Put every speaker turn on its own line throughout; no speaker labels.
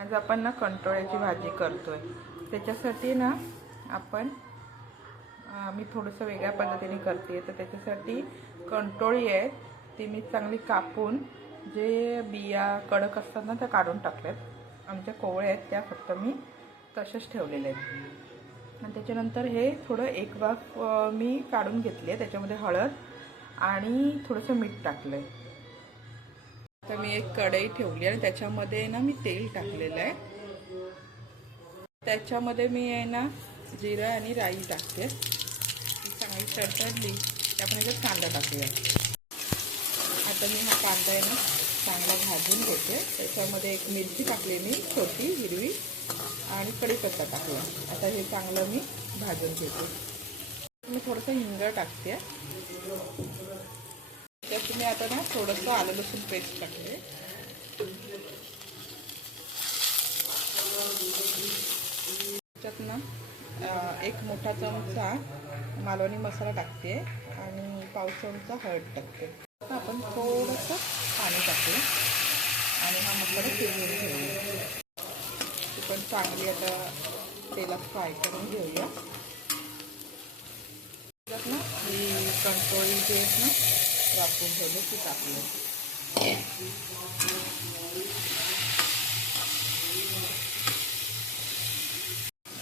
आज आपण ना कंटोळ्याची भाजी करतोय. त्याच्यासाठी ना आपण मी थोडंसं वेगळ्या पद्धतीने करते. तर त्याच्यासाठी कंटोळी आहेत ती मी चांगली कापून जे बिया कडक असतात ना त्या काढून टाकल्यात. आमच्या कोवळ्या आहेत त्या फक्त मी तशाच ठेवलेल्या आहेत. आणि त्याच्यानंतर हे थोडं एक वाफ मी काढून घेतली आहे. त्याच्यामध्ये हळद आणि थोडंसं मीठ टाकलं आहे तर मी एक कढई ठेवली आणि त्याच्यामध्ये ना मी तेल टाकलेलं आहे. त्याच्यामध्ये मी आहे ना जिरं आणि राई टाकते. चांगली तडतडली की आपण याच्यात कांदा टाकूया. आता मी हा कांदा आहे ना चांगला भाजून घेते. त्याच्यामध्ये एक मिरची टाकली मी छोटी हिरवी आणि कढीपत्ता टाकला. आता हे चांगलं मी भाजून घेते. मी थोडंसं हिंग टाकते. त्यात मी आता ना थोडंसं आलं लसूण पेस्ट टाकले त्याच्यात ना एक मोठा चमचा मालवणी मसाला टाकते आणि पाव चमचा हळद टाकते. आपण थोडंसं पाणी टाकू आणि हा मसाला शिजवून घेऊया. ती पण चांगली आता तेलात फ्राय करून घेऊया. त्याच्यात ना ही कंट्रोल जे आहेत ना वापरून ठेवले ती टाकले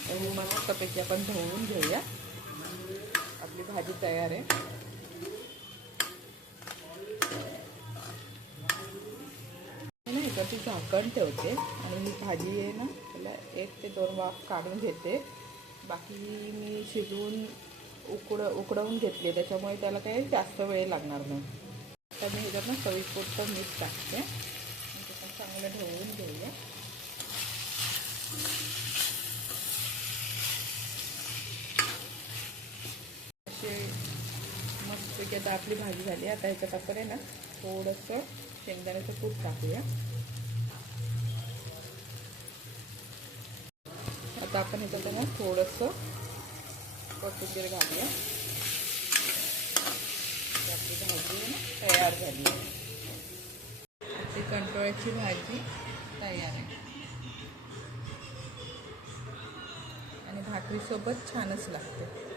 आता ही मस्तपैकी आपण धुवून घेऊया. आपली भाजी तयार आहे. मी झाकण ठेवते आणि मी भाजी आहे ना त्याला एक ते दोन वाफ काढून घेते. बाकी मी शिजवून उकड उकडवून घेतले त्याच्यामुळे त्याला काही जास्त वेळ लागणार नाही. आता मी ह्याच्यात ना चवीपुरतं मीठ टाकते. ते पण चांगलं ढवळून घेऊया. असे मस्तपैकी आता आपली भाजी झाली. आता ह्याच्यात आपण आहे ना थोडंसं शेंगदाण्याचं कूट टाकूया. आता आपण ह्याच्यात ना थोडंसं कोथिंबीर घालूया तर आपली भाजी तयार झाली आहे. आपली कंटोळ्याची भाजी तयार आहे. आणि भाकरीसोबत छानच लागते.